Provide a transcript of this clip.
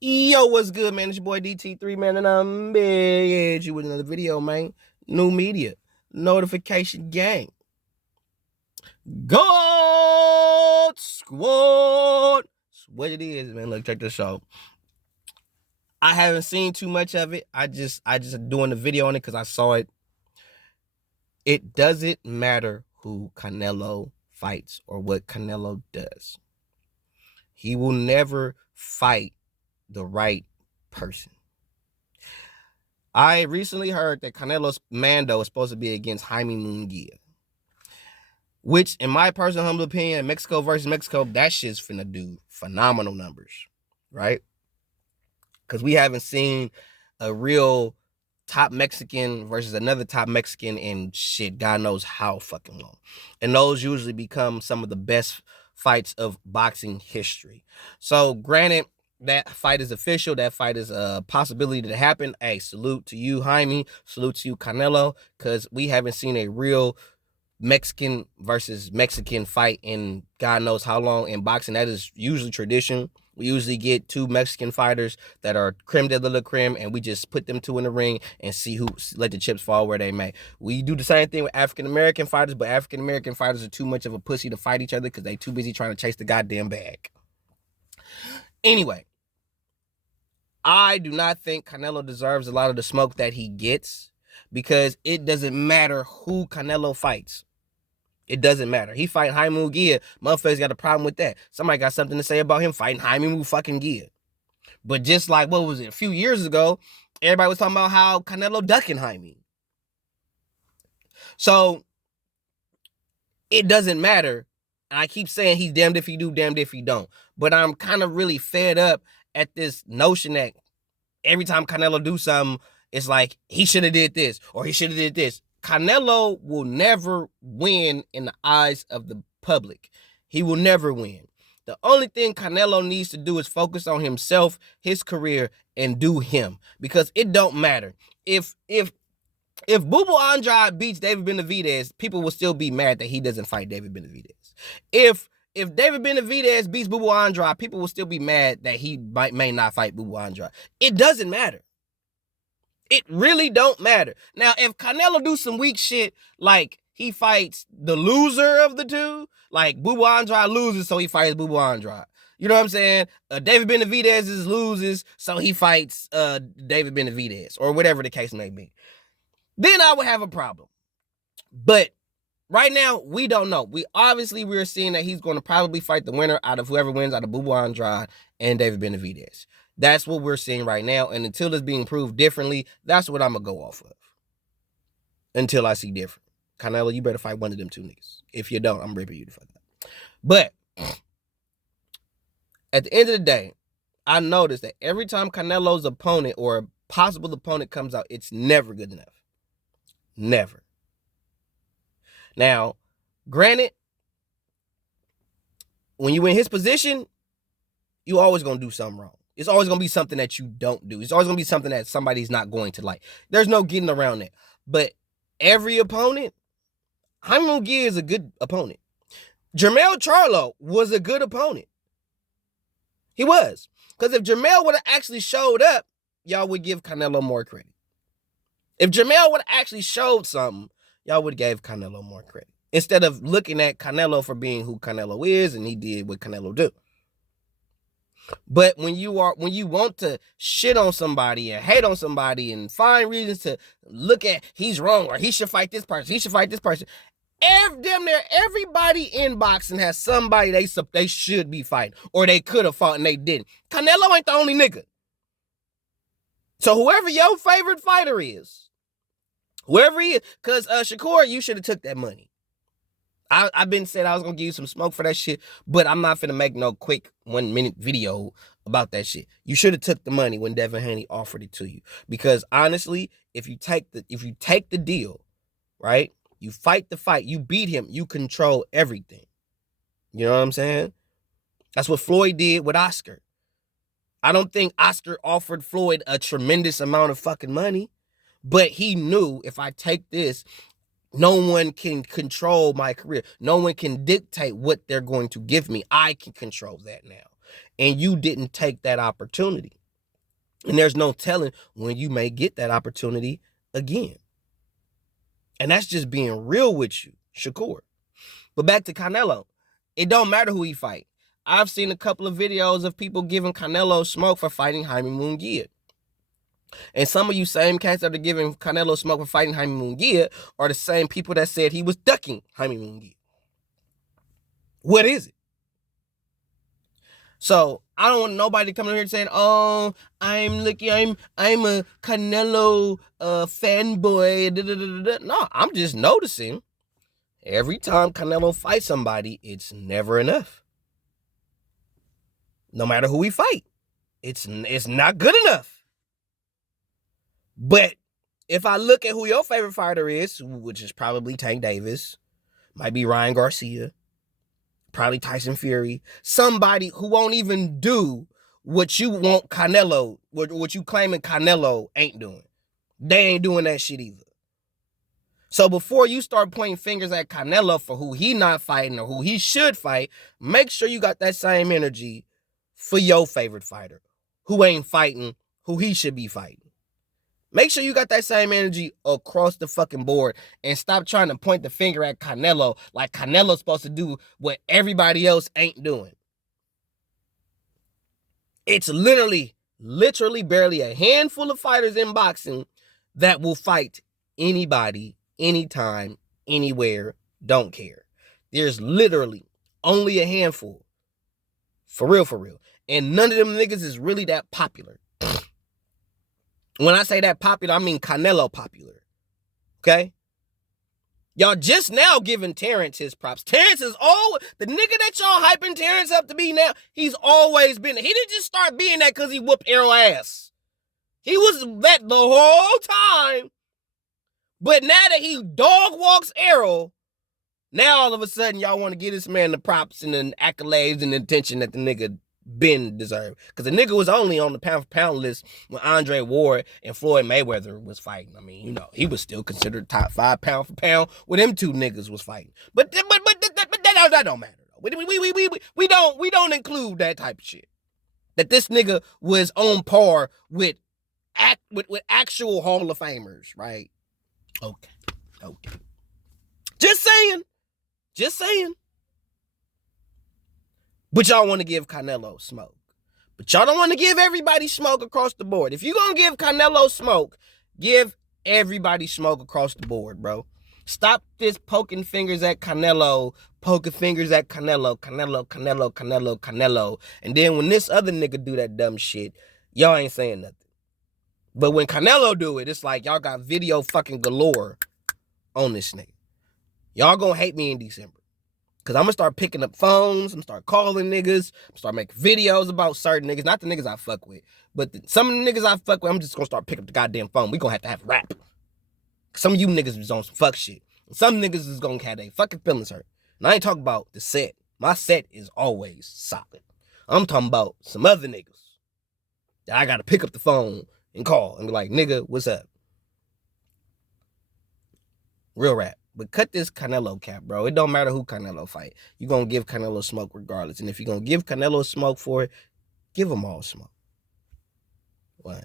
Yo, what's good, man? It's your boy DT3, man, and I'm back you with another video, man. New media, notification gang, God Squad. That's what it is, man. Look, check this out. I haven't seen too much of it. I just doing the video on it because I saw it. It doesn't matter who Canelo fights or what Canelo does. He will never fight the right person. I recently heard that Canelo's Mando is supposed to be against Jaime Munguia, which, in my personal humble opinion, Mexico versus Mexico, that shit's finna do phenomenal numbers, right? Because we haven't seen a real top Mexican versus another top Mexican in shit, God knows how fucking long. And those usually become some of the best fights of boxing history. So, granted, that fight is official. That fight is a possibility to happen. Hey, salute to you, Jaime. Salute to you, Canelo, because we haven't seen a real Mexican versus Mexican fight in God knows how long in boxing. That is usually tradition. We usually get two Mexican fighters that are creme de la creme, and we just put them two in the ring and see who let the chips fall where they may. We do the same thing with African American fighters, but African American fighters are too much of a pussy to fight each other because they too busy trying to chase the goddamn bag. Anyway, I do not think Canelo deserves a lot of the smoke that he gets because it doesn't matter who Canelo fights. It doesn't matter. He fighting Jaime Munguia. Motherfuckers got a problem with that. Somebody got something to say about him fighting Jaime fucking Gia. But just like, what was it, a few years ago, everybody was talking about how Canelo ducking Jaime. So, it doesn't matter. And I keep saying he's damned if he do, damned if he don't. But I'm kind of really fed up at this notion that every time Canelo do something, it's like, he should have did this, or he should have did this. Canelo will never win in the eyes of the public. He will never win. The only thing Canelo needs to do is focus on himself, his career, and do him. Because it don't matter. If Bubu Andrade beats David Benavidez, people will still be mad that he doesn't fight David Benavidez. If David Benavidez beats Bubu Andrade, people will still be mad that he may not fight Bubu Andrade. It doesn't matter. It really don't matter. Now, if Canelo do some weak shit, like he fights the loser of the two, like Bubu Andrade loses, so he fights Bubu Andrade. You know what I'm saying? David Benavidez loses, so he fights David Benavidez, or whatever the case may be. Then I would have a problem. But right now, we don't know. We're seeing that he's going to probably fight the winner out of whoever wins out of Bubu Andrade and David Benavidez. That's what we're seeing right now. And until it's being proved differently, that's what I'm going to go off of. Until I see different. Canelo, you better fight one of them two niggas. If you don't, I'm ripping you the fuck up. But at the end of the day, I noticed that every time Canelo's opponent or a possible opponent comes out, it's never good enough. Never. Now, granted, when you in his position, you always going to do something wrong. It's always going to be something that you don't do. It's always going to be something that somebody's not going to like. There's no getting around that. But every opponent, Jaime Munguia is a good opponent. Jermell Charlo was a good opponent. He was. Because if Jermell would have actually showed up, y'all would give Canelo more credit. If Jermell would have actually showed something, y'all would have gave Canelo more credit. Instead of looking at Canelo for being who Canelo is and he did what Canelo do. But when you want to shit on somebody and hate on somebody and find reasons to look at he's wrong or he should fight this person, damn near everybody in boxing has somebody they should be fighting or they could have fought and they didn't. Canelo ain't the only nigga. So whoever your favorite fighter is, whoever he is, because Shakur, you should have took that money. I've been said I was going to give you some smoke for that shit, but I'm not finna make no quick 1 minute video about that shit. You should have took the money when Devin Haney offered it to you. Because honestly, if you take the deal, right? You fight the fight, you beat him, you control everything. You know what I'm saying? That's what Floyd did with Oscar. I don't think Oscar offered Floyd a tremendous amount of fucking money, but he knew if I take this, no one can control my career. No one can dictate what they're going to give me. I can control that now. and you didn't take that opportunity. And there's no telling when you may get that opportunity again. And that's just being real with you, Shakur. But back to Canelo. It don't matter who he fight. I've seen a couple of videos of people giving Canelo smoke for fighting Jaime Munguia. And some of you same cats that are giving Canelo smoke for fighting Jaime Munguia are the same people that said he was ducking Jaime Munguia. What is it? So I don't want nobody coming here saying, "Oh, I'm a Canelo fanboy." Da, da, da, da. No, I'm just noticing every time Canelo fights somebody, it's never enough. No matter who we fight, it's not good enough. But if I look at who your favorite fighter is, which is probably Tank Davis, might be Ryan Garcia, probably Tyson Fury, somebody who won't even do what you want Canelo, what you claiming Canelo ain't doing. They ain't doing that shit either. So before you start pointing fingers at Canelo for who he not fighting or who he should fight, make sure you got that same energy for your favorite fighter who ain't fighting who he should be fighting. Make sure you got that same energy across the fucking board and stop trying to point the finger at Canelo like Canelo's supposed to do what everybody else ain't doing. It's literally barely a handful of fighters in boxing that will fight anybody, anytime, anywhere, don't care. There's literally only a handful. For real. And none of them niggas is really that popular. When I say that popular, I mean Canelo popular. Okay? Y'all just now giving Terrence his props. Terrence is the nigga that y'all hyping Terrence up to be now, he's always been. He didn't just start being that because he whooped Errol ass. He was that the whole time. But now that he dog walks Errol, now all of a sudden y'all want to give this man the props and the accolades and the attention that the nigga been deserved. Because the nigga was only on the pound for pound list when Andre Ward and Floyd Mayweather was fighting. I mean, you know, he was still considered top 5 pound for pound when them two niggas was fighting. But that don't matter. We don't include that type of shit. That this nigga was on par with actual Hall of Famers, right? Okay. Just saying. But y'all want to give Canelo smoke. But y'all don't want to give everybody smoke across the board. If you're going to give Canelo smoke, give everybody smoke across the board, bro. Stop this poking fingers at Canelo. And then when this other nigga do that dumb shit, y'all ain't saying nothing. But when Canelo do it, it's like y'all got video fucking galore on this nigga. Y'all gonna hate me in December. Because I'm going to start picking up phones. I'm going to start calling niggas. Start making videos about certain niggas. Not the niggas I fuck with. But some of the niggas I fuck with, I'm just going to start picking up the goddamn phone. We going to have rap. Some of you niggas was on some fuck shit. Some niggas is going to have their fucking feelings hurt. And I ain't talking about the set. My set is always solid. I'm talking about some other niggas that I got to pick up the phone and call and be like, nigga, what's up? Real rap. But cut this Canelo cap, bro. It don't matter who Canelo fight. You're going to give Canelo smoke regardless. And if you're going to give Canelo smoke for it, give him all smoke. What?